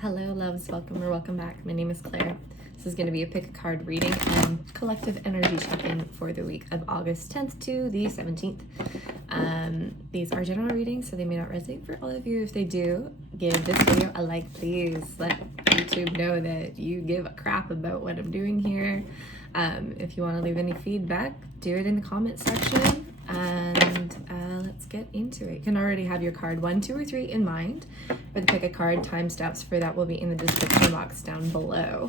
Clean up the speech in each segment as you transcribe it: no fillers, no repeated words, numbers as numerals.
Hello, loves. Welcome or welcome back. My name is Claire. This is going to be a pick a card reading and collective energy check-in for the week of August 10th to the 17th. These are general readings, so they may not resonate for all of you. If they do, give this video a like, please. Let YouTube know that you give a crap about what I'm doing here. If you want to leave any feedback, do it in the comment section. And let's get into it. You can already have your card 1, 2, or 3 in mind for the pick a card. Timestamps for that will be in the description box down below.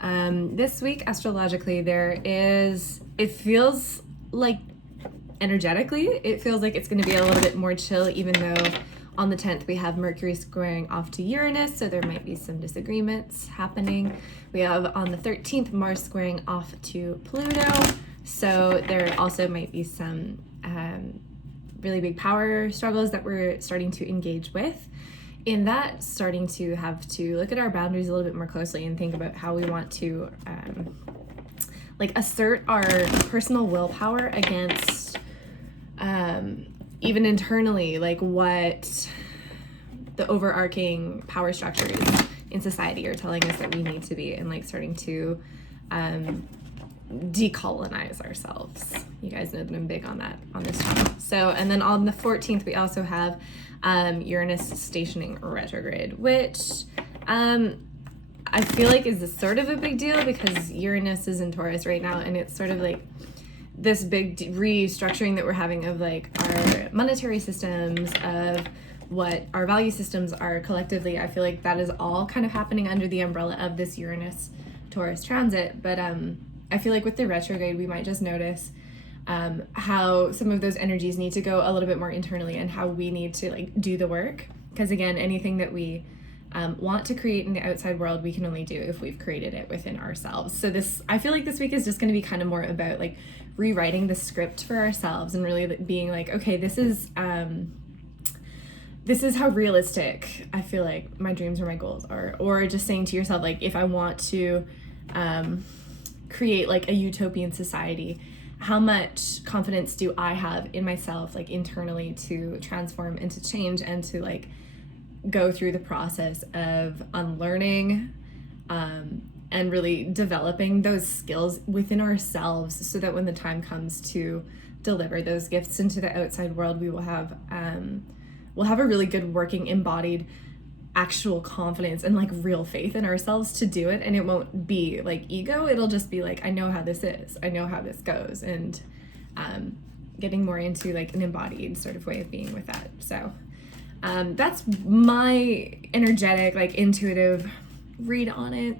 This week, astrologically, it feels like energetically, it feels like it's going to be a little bit more chill, even though on the 10th we have Mercury squaring off to Uranus, so there might be some disagreements happening. We have on the 13th Mars squaring off to Pluto, so there also might be some really big power struggles that we're starting to engage with. In that, starting to have to look at our boundaries a little bit more closely and think about how we want to assert our personal willpower against even internally, like what the overarching power structures in society are telling us that we need to be, and like starting to decolonize ourselves. You guys know that I'm big on that on this channel. So, and then on the 14th, we also have Uranus stationing retrograde, which I feel like is a sort of a big deal because Uranus is in Taurus right now, and it's sort of like this big restructuring that we're having of like our monetary systems, of what our value systems are collectively. I feel like that is all kind of happening under the umbrella of this Uranus Taurus transit. But I feel like with the retrograde, we might just notice how some of those energies need to go a little bit more internally, and how we need to like do the work. Because again, anything that we want to create in the outside world, we can only do if we've created it within ourselves. So I feel like this week is just going to be kind of more about like rewriting the script for ourselves, and really being like, okay, this is how realistic I feel like my dreams or my goals are. Or just saying to yourself, like, if I want to create like a utopian society, how much confidence do I have in myself, like internally, to transform and to change and to like go through the process of unlearning and really developing those skills within ourselves, so that when the time comes to deliver those gifts into the outside world, we will have a really good working embodied actual confidence and like real faith in ourselves to do it. And it won't be like ego, it'll just be like, I know how this is, I know how this goes, and getting more into like an embodied sort of way of being with that. So that's my energetic, like intuitive read on it.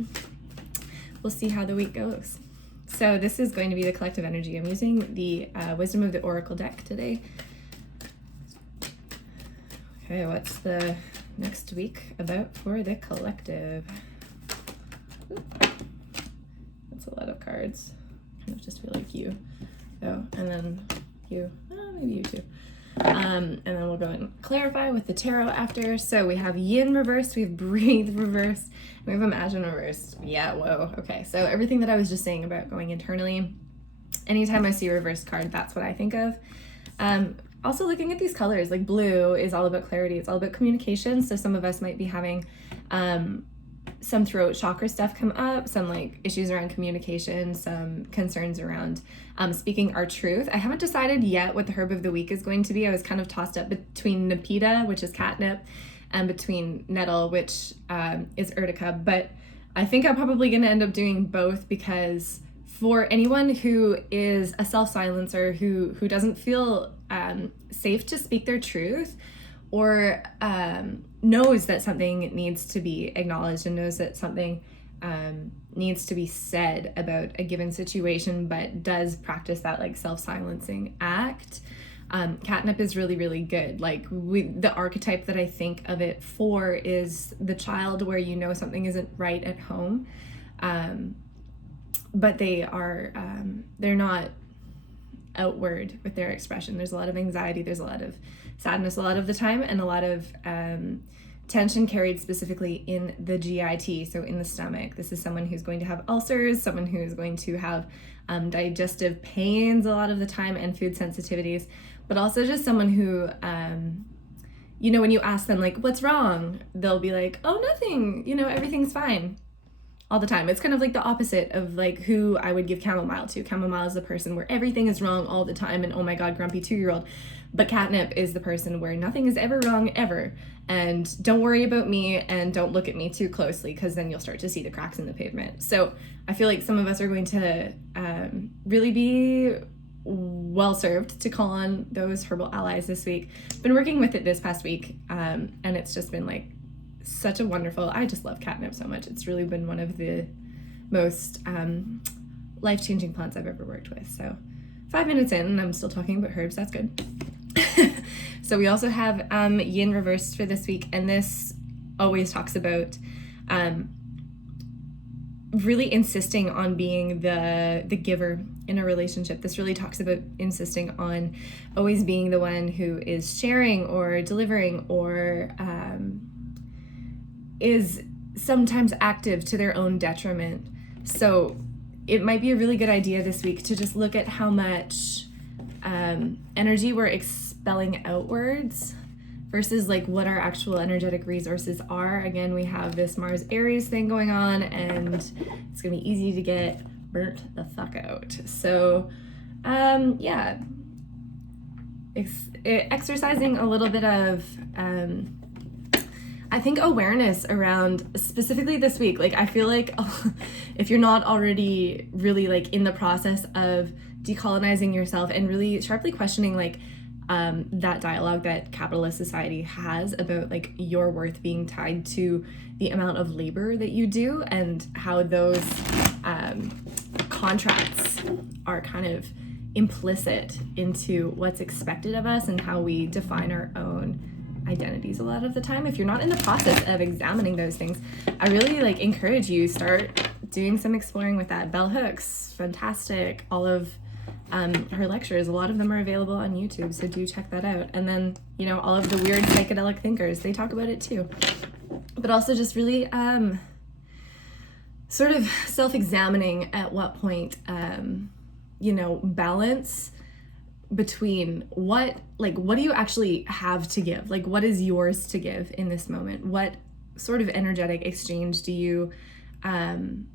We'll see how the week goes. So this is going to be the collective energy. I'm using the Wisdom of the Oracle deck today. Okay, what's the next week about for the collective? Ooh, that's a lot of cards. I kind of just feel like you, though, and then you, maybe you too. And then we'll go and clarify with the tarot after. So we have Yin reversed, we have Breathe reversed, we have Imagine reversed. Yeah, whoa. Okay, so everything that I was just saying about going internally, anytime I see a reversed card, that's what I think of. Also looking at these colors, like blue is all about clarity, it's all about communication. So some of us might be having some throat chakra stuff come up, some like issues around communication, some concerns around speaking our truth. I haven't decided yet what the herb of the week is going to be. I was kind of tossed up between Nepeta, which is catnip, and between nettle, which is urtica, but I think I'm probably going to end up doing both, because for anyone who is a self-silencer, who doesn't feel safe to speak their truth, or knows that something needs to be acknowledged, and knows that something needs to be said about a given situation, but does practice that like self-silencing act, catnip is really, really good. Like the archetype that I think of it for is the child where you know something isn't right at home, but they're not outward with their expression. There's a lot of anxiety, there's a lot of sadness a lot of the time, and a lot of tension carried specifically in the GIT, so in the stomach. This is someone who's going to have ulcers, someone who's going to have digestive pains a lot of the time, and food sensitivities, but also just someone who you know, when you ask them like, what's wrong? They'll be like, oh, nothing, you know, everything's fine all the time. It's kind of like the opposite of like who I would give chamomile to. Chamomile is the person where everything is wrong all the time and oh my God, grumpy 2-year-old. But catnip is the person where nothing is ever wrong ever. And don't worry about me and don't look at me too closely because then you'll start to see the cracks in the pavement. So I feel like some of us are going to really be well served to call on those herbal allies this week. Been working with it this past week and it's just been like such a wonderful, I just love catnip so much. It's really been one of the most life-changing plants I've ever worked with. So 5 minutes in and I'm still talking about herbs, that's good. So we also have yin reversed for this week, and this always talks about really insisting on being the giver in a relationship. This really talks about insisting on always being the one who is sharing or delivering or is sometimes active to their own detriment. So it might be a really good idea this week to just look at how much energy we're expelling outwards versus like what our actual energetic resources are. Again, we have this Mars Aries thing going on and it's gonna be easy to get burnt the fuck out. So yeah, exercising a little bit of I think awareness around specifically this week. Like I feel like if you're not already really like in the process of decolonizing yourself and really sharply questioning like that dialogue that capitalist society has about like your worth being tied to the amount of labor that you do and how those contracts are kind of implicit into what's expected of us and how we define our own identities a lot of the time. If you're not in the process of examining those things, I really like encourage you start doing some exploring with that. Bell Hooks, fantastic. All of her lectures, a lot of them are available on YouTube, so do check that out. And then, you know, all of the weird psychedelic thinkers, they talk about it too. But also just really sort of self-examining at what point, you know, balance between what do you actually have to give? Like, what is yours to give in this moment? What sort of energetic exchange do you, can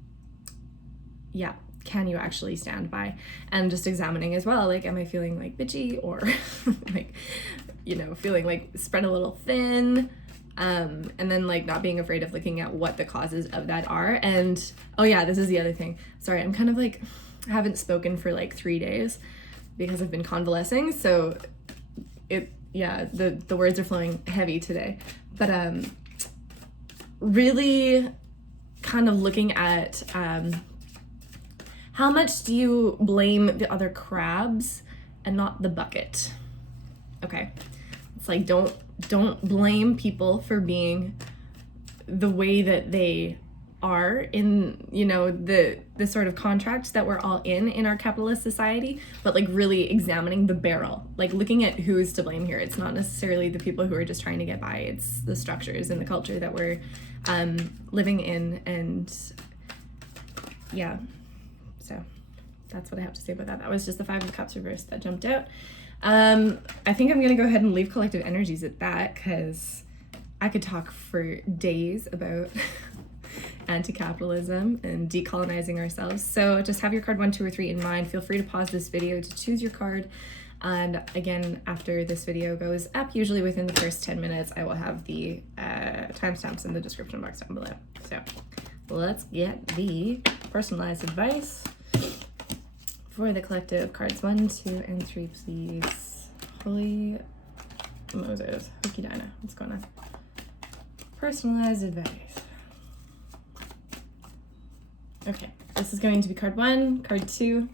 you actually stand by? And just examining as well, like, am I feeling like bitchy or like, you know, feeling like spread a little thin? And then like not being afraid of looking at what the causes of that are. And oh yeah, this is the other thing. Sorry, I'm kind of like, I haven't spoken for like 3 days because I've been convalescing. So the words are flowing heavy today, but really kind of looking at how much do you blame the other crabs and not the bucket? Okay, it's like don't blame people for being the way that they are in, you know, the sort of contracts that we're all in our capitalist society, but like really examining the barrel, like looking at who's to blame here. It's not necessarily the people who are just trying to get by, it's the structures and the culture that we're living in. And yeah, so that's what I have to say about that. That was just the 5 of Cups reversed that jumped out. I think I'm gonna go ahead and leave collective energies at that because I could talk for days about anti-capitalism and decolonizing ourselves. So just have your card 1, 2, or 3 in mind. Feel free to pause this video to choose your card. And again, after this video goes up, usually within the first 10 minutes, I will have the timestamps in the description box down below. So let's get the personalized advice for the collective. Cards 1, 2, and 3, please. Holy Moses. Hooky Dinah. What's going on? Personalized advice. Okay, this is going to be card 1, card 2,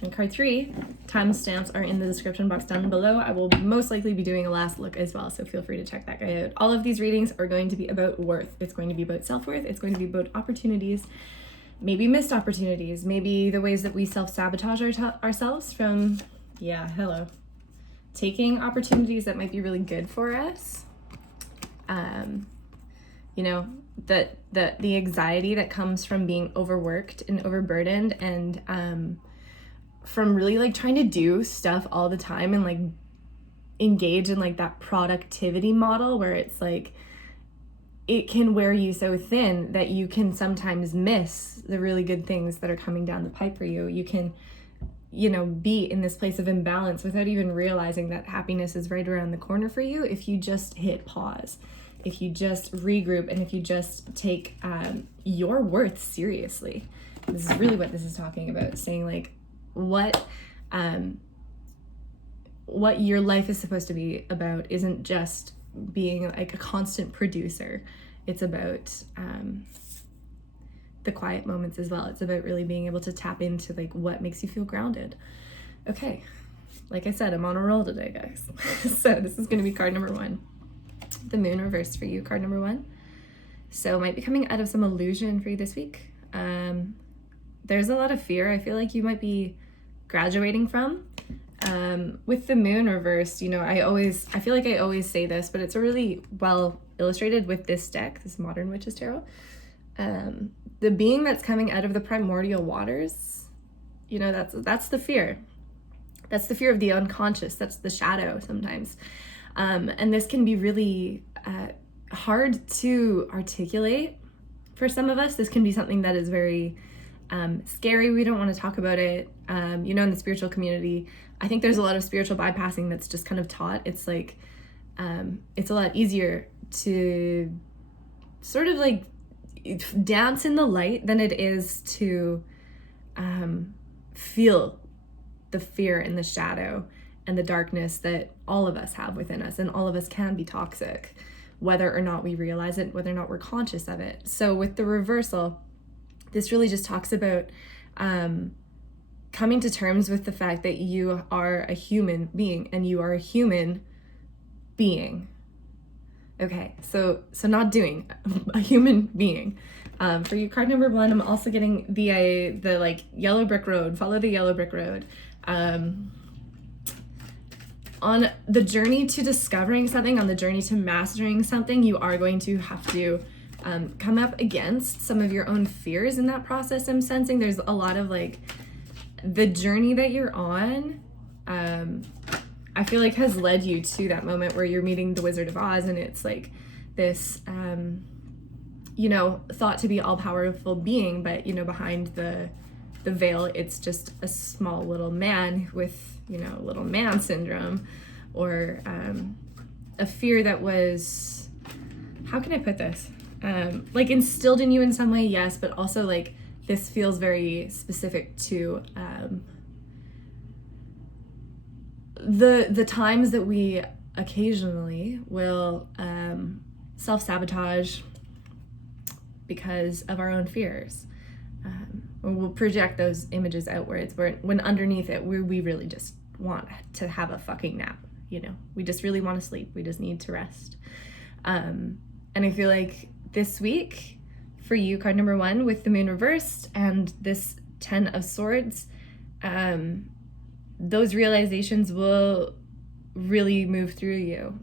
and card 3. Timestamps are in the description box down below. I will most likely be doing a last look as well, so feel free to check that guy out. All of these readings are going to be about worth. It's going to be about self-worth. It's going to be about opportunities, maybe missed opportunities, maybe the ways that we self-sabotage ourselves from, taking opportunities that might be really good for us. You know, the anxiety that comes from being overworked and overburdened and from really like trying to do stuff all the time and like engage in like that productivity model where it's like it can wear you so thin that you can sometimes miss the really good things that are coming down the pipe for you. You can, you know, be in this place of imbalance without even realizing that happiness is right around the corner for you if you just hit pause, if you just regroup, and if you just take your worth seriously. This is really what this is talking about, saying like what your life is supposed to be about isn't just being like a constant producer. It's about the quiet moments as well. It's about really being able to tap into like what makes you feel grounded. Okay, like I said, I'm on a roll today, guys. So this is going to be card number 1, the moon reversed for you, card number 1. So might be coming out of some illusion for you this week. There's a lot of fear I feel like you might be graduating from. With the moon reversed, you know, I feel like I always say this, but it's really well illustrated with this deck, this Modern Witches Tarot. The being that's coming out of the primordial waters, you know, that's the fear. That's the fear of the unconscious. That's the shadow sometimes. And this can be really hard to articulate for some of us. This can be something that is very scary. We don't want to talk about it. You know, in the spiritual community, I think there's a lot of spiritual bypassing that's just kind of taught. It's like, it's a lot easier to sort of like dance in the light than it is to feel the fear and the shadow and the darkness that all of us have within us, and all of us can be toxic, whether or not we realize it, whether or not we're conscious of it. So with the reversal, this really just talks about coming to terms with the fact that you are a human being, and you are a human being. Okay, so not doing, a human being. For you, card number 1, I'm also getting the like yellow brick road. Follow the yellow brick road. On the journey to discovering something, on the journey to mastering something, you are going to have to come up against some of your own fears in that process. I'm sensing there's a lot of like the journey that you're on, I feel like has led you to that moment where you're meeting the Wizard of Oz, and it's like this, you know, thought to be all-powerful being, but, you know, behind the veil, it's just a small little man with, you know, little man syndrome, or a fear that was, how can I put this? Like instilled in you in some way, yes, but also like this feels very specific to the times that we occasionally will self-sabotage because of our own fears. Or we'll project those images outwards, when underneath it, we really just want to have a fucking nap, you know? We just really want to sleep. We just need to rest. And I feel like this week, for you, card number 1, with the moon reversed and this 10 of Swords, those realizations will really move through you.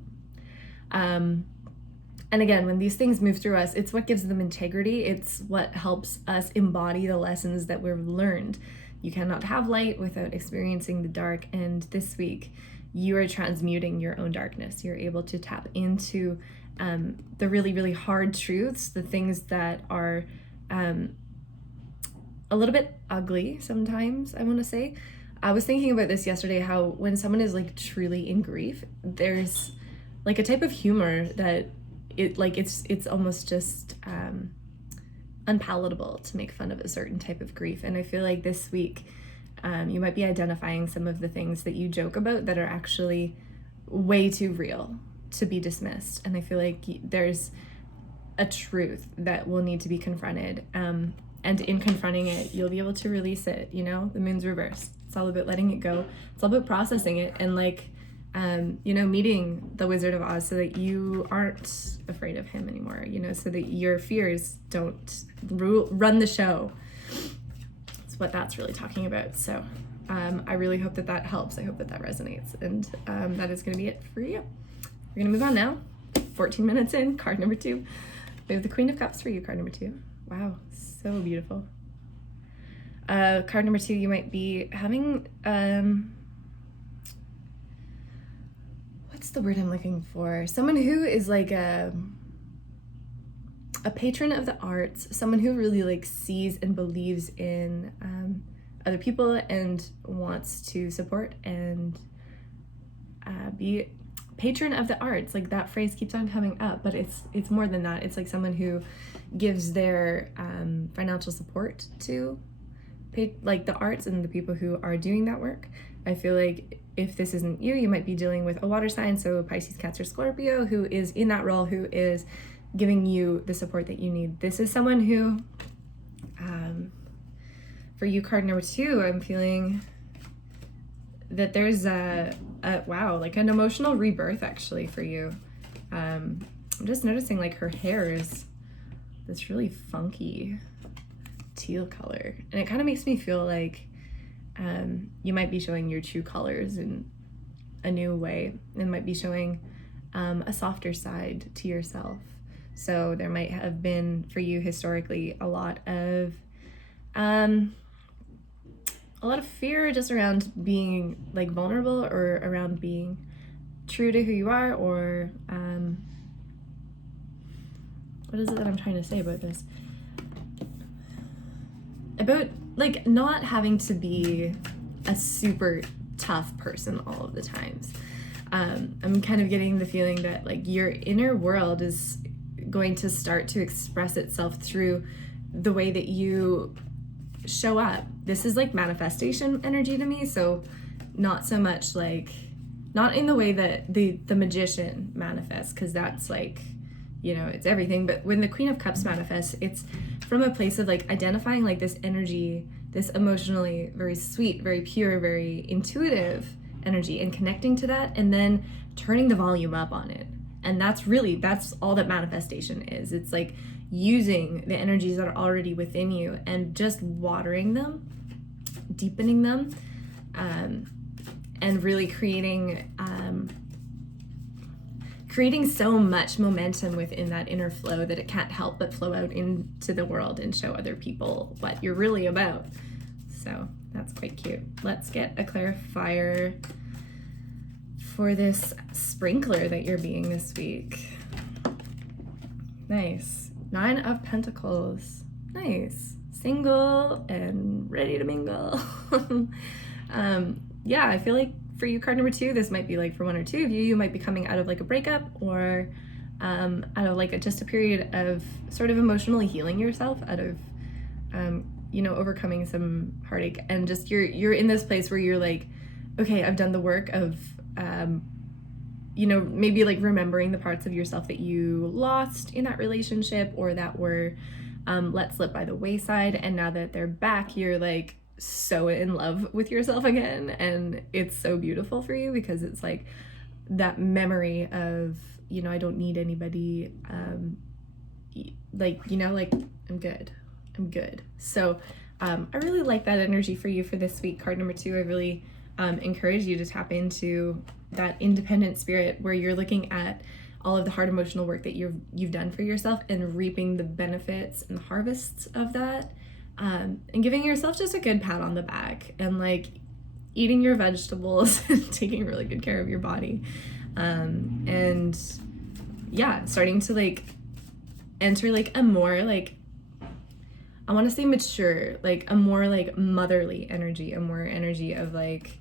And again, when these things move through us, it's what gives them integrity. It's what helps us embody the lessons that we've learned. You cannot have light without experiencing the dark. And this week, you are transmuting your own darkness. You're able to tap into the really, really hard truths, the things that are a little bit ugly sometimes, I want to say. I was thinking about this yesterday, how when someone is like truly in grief, there's like a type of humor that it's almost just unpalatable to make fun of a certain type of grief. And I feel like this week you might be identifying some of the things that you joke about that are actually way too real to be dismissed. And I feel like there's a truth that will need to be confronted, and in confronting it, you'll be able to release it. You know, the moon's reversed. It's all about letting it go. It's all about processing it, and like you know, meeting the Wizard of Oz so that you aren't afraid of him anymore, you know, so that your fears don't run the show. That's what that's really talking about. So I really hope that that helps. I hope that that resonates, and that is going to be it for you. We're going to move on now. 14 minutes in, card number 2. We have the Queen of Cups for you, card number 2. Wow, so beautiful. Card number 2, you might be having what's the word I'm looking for? Someone who is like a patron of the arts, someone who really like sees and believes in other people and wants to support and be patron of the arts. Like that phrase keeps on coming up, but it's more than that. It's like someone who gives their financial support to like the arts and the people who are doing that work. I feel like if this isn't you, you might be dealing with a water sign, so Pisces, Cancer, Scorpio, who is in that role, who is giving you the support that you need. This is someone who, for you, card number 2, I'm feeling that there's wow, like an emotional rebirth actually for you. I'm just noticing like her hair is this really funky teal color, and it kind of makes me feel like you might be showing your true colors in a new way, and might be showing a softer side to yourself. So there might have been for you historically a lot of fear just around being like vulnerable, or around being true to who you are, or what is it that I'm trying to say about this? About like not having to be a super tough person all of the times. I'm kind of getting the feeling that like your inner world is going to start to express itself through the way that you show up. This is like manifestation energy to me, so not so much like, not in the way that the magician manifests, because that's like, you know, it's everything. But when the Queen of Cups manifests, it's from a place of like identifying like this energy, this emotionally very sweet, very pure, very intuitive energy, and connecting to that, and then turning the volume up on it. And that's all that manifestation is. It's like using the energies that are already within you and just watering them, deepening them, and really creating so much momentum within that inner flow that it can't help but flow out into the world and show other people what you're really about. So that's quite cute. Let's get a clarifier for this sprinkler that you're being this week. Nice. 9 of Pentacles. Nice. Single and ready to mingle. Yeah, I feel like for you, card number 2, this might be like for 1 or 2 of you, you might be coming out of like a breakup, or out of like just a period of sort of emotionally healing yourself out of, you know, overcoming some heartache, and just you're in this place where you're like, okay, I've done the work of, you know, maybe like remembering the parts of yourself that you lost in that relationship, or that were let slip by the wayside, and now that they're back, you're like so in love with yourself again, and it's so beautiful for you, because it's like that memory of, you know, I don't need anybody, like, you know, like I'm good. So I really like that energy for you for this week, card number 2. I really encourage you to tap into that independent spirit, where you're looking at all of the hard emotional work that you've done for yourself, and reaping the benefits and the harvests of that, and giving yourself just a good pat on the back, and like eating your vegetables and taking really good care of your body, and yeah, starting to like enter like a more like, I want to say mature, like a more like motherly energy, a more energy of like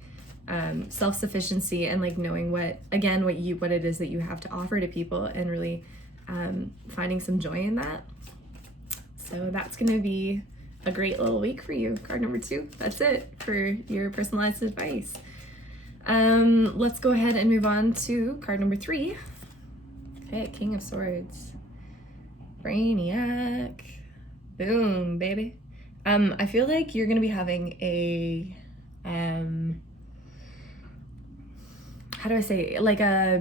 self-sufficiency, and like knowing what it is that you have to offer to people, and really finding some joy in that. So that's going to be a great little week for you, card number 2. That's it for your personalized advice. Let's go ahead and move on to card number 3. Okay, King of Swords. Brainiac. Boom, baby. I feel like you're gonna be having a how do I say, like a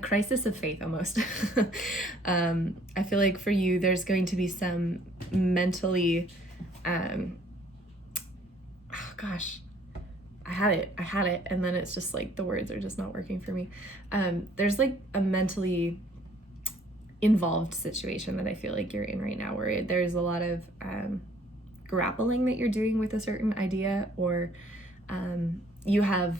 crisis of faith almost. I feel like for you, there's going to be some mentally, oh gosh, I had it, and then it's just like the words are just not working for me. There's like a mentally involved situation that I feel like you're in right now, where there's a lot of grappling that you're doing with a certain idea, or you have,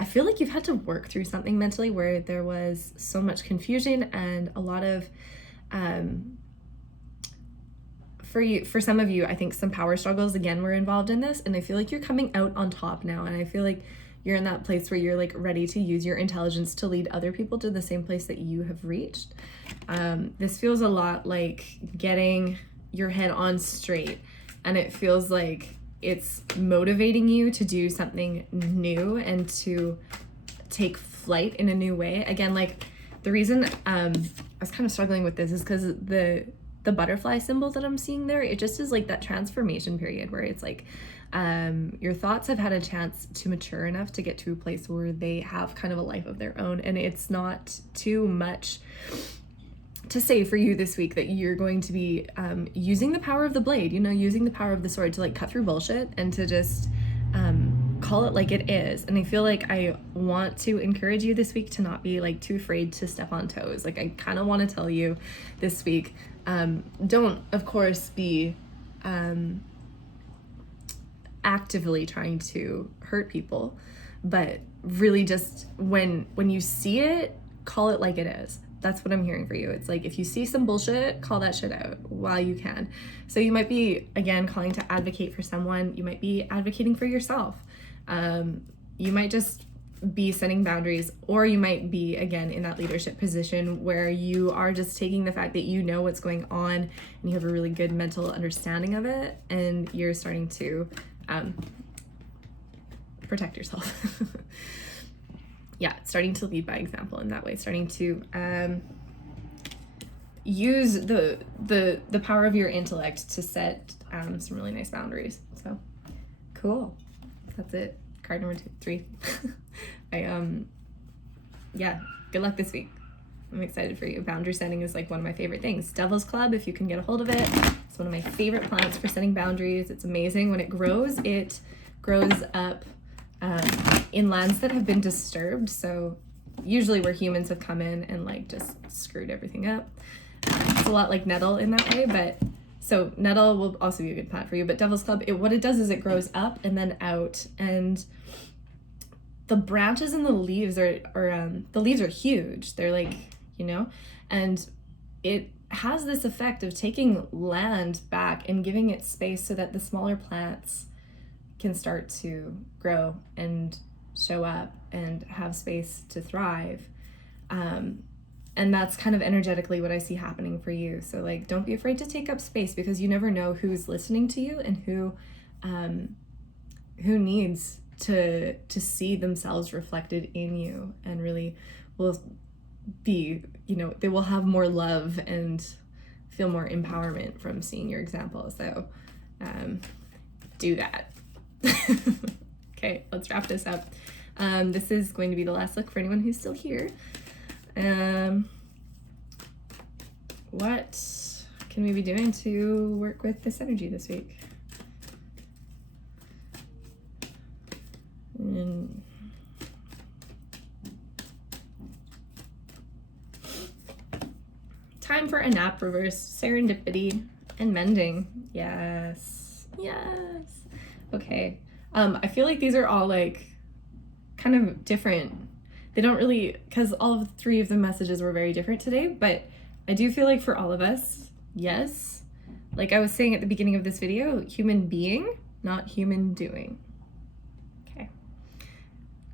I feel like you've had to work through something mentally where there was so much confusion and a lot of, for some of you, I think some power struggles again were involved in this, and I feel like you're coming out on top now, and I feel like you're in that place where you're like ready to use your intelligence to lead other people to the same place that you have reached. This feels a lot like getting your head on straight, and it feels like it's motivating you to do something new and to take flight in a new way. Again, like the reason I was kind of struggling with this is because the butterfly symbol that I'm seeing there, it just is like that transformation period where it's like your thoughts have had a chance to mature enough to get to a place where they have kind of a life of their own, and it's not too much to say for you this week that you're going to be using the power of the blade, you know, using the power of the sword to like cut through bullshit and to just call it like it is. And I feel like I want to encourage you this week to not be like too afraid to step on toes. Like I kind of want to tell you this week, don't of course be actively trying to hurt people, but really just when you see it, call it like it is. That's what I'm hearing for you. It's like if you see some bullshit, call that shit out while you can. So you might be, again, calling to advocate for someone. You might be advocating for yourself. You might just be setting boundaries, or you might be, again, in that leadership position where you are just taking the fact that you know what's going on and you have a really good mental understanding of it, and you're starting to protect yourself. Yeah, starting to lead by example in that way, starting to use the power of your intellect to set some really nice boundaries. So cool. That's it. Card number 3. Yeah, good luck this week. I'm excited for you. Boundary setting is like one of my favorite things. Devil's Club, if you can get a hold of it. It's one of my favorite plants for setting boundaries. It's amazing. When it grows up in lands that have been disturbed, so usually where humans have come in and like just screwed everything up. It's a lot like nettle in that way, but so nettle will also be a good plant for you, but Devil's Club, what it does is it grows up and then out, and the branches and the leaves are the leaves are huge. They're like, you know, and it has this effect of taking land back and giving it space so that the smaller plants can start to grow and show up and have space to thrive. And that's kind of energetically what I see happening for you. So like, don't be afraid to take up space, because you never know who's listening to you and who needs to see themselves reflected in you, and really will be, you know, they will have more love and feel more empowerment from seeing your example. So do that. Okay, let's wrap this up. This is going to be the last look for anyone who's still here. What can we be doing to work with this energy this week? Time for a nap, reverse, serendipity, and mending. Yes. Okay. I feel like these are all like kind of different. They don't really, because all of 3 of the messages were very different today, but I do feel like for all of us, yes, like I was saying at the beginning of this video, human being, not human doing. Okay.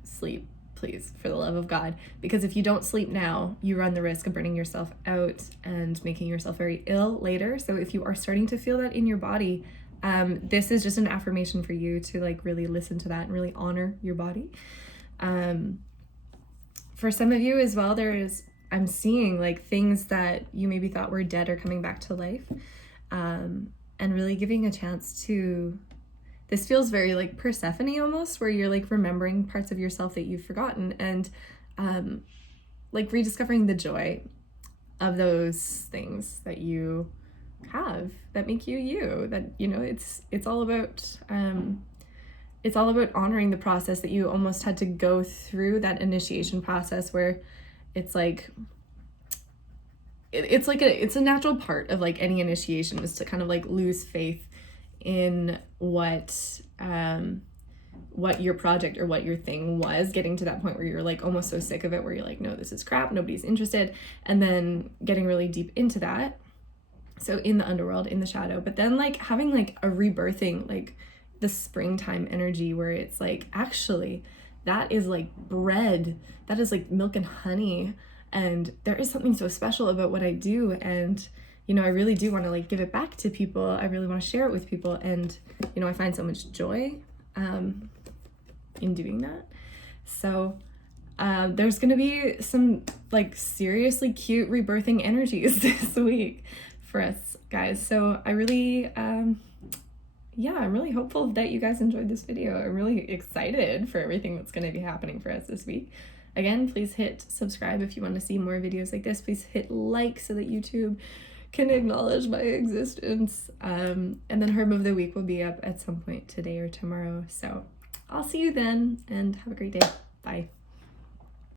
Sleep, please, for the love of God, because if you don't sleep now, you run the risk of burning yourself out and making yourself very ill later. So if you are starting to feel that in your body, this is just an affirmation for you to like really listen to that and really honor your body. For some of you as well, I'm seeing like things that you maybe thought were dead are coming back to life, and really giving a chance to, this feels very like Persephone almost, where you're like remembering parts of yourself that you've forgotten, and like rediscovering the joy of those things that you have that make you, that, you know, it's all about honoring the process that you almost had to go through, that initiation process where it's like it's a natural part of like any initiation is to kind of like lose faith in what what your project or what your thing was, getting to that point where you're like almost so sick of it where you're like, no, this is crap, nobody's interested, and then getting really deep into that. So in the underworld, in the shadow, but then like having like a rebirthing, like the springtime energy where it's like, actually, that is like bread, that is like milk and honey, and there is something so special about what I do, and you know, I really do want to like give it back to people. I really want to share it with people, and you know, I find so much joy in doing that. So there's gonna be some like seriously cute rebirthing energies this week for us guys. So I really yeah, I'm really hopeful that you guys enjoyed this video. I'm really excited for everything that's going to be happening for us this week. Again, please hit subscribe if you want to see more videos like this. Please hit like so that YouTube can acknowledge my existence. And then Herb of the Week will be up at some point today or tomorrow. So I'll see you then, and have a great day. Bye.